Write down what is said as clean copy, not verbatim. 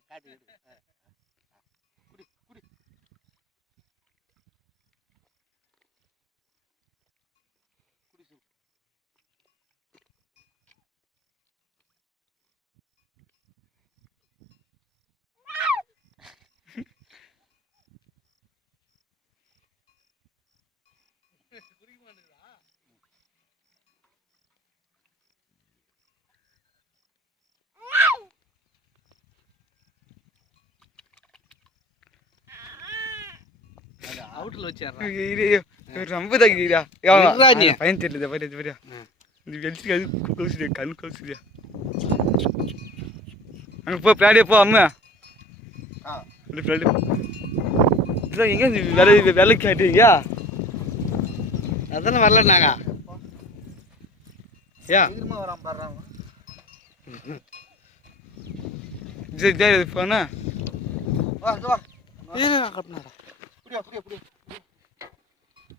காட்டு குடி குடி குடி சூ அவுட்ல வச்சிரறா ரொம்ப தங்கிடா பையன் தெரியல பாரு இந்த வெல்சி அது கோசிடா கண் கோசிடா அங்க போ பிளாடியே போ அம்மா இந்த பிளாடி இதோ எங்க வேலை கேட்டீங்க அதானே வரலனாங்க யா சீக்கிரமா வராம பாறான் ஜே போனா வா வா ஏன் கட்டனடா புடியா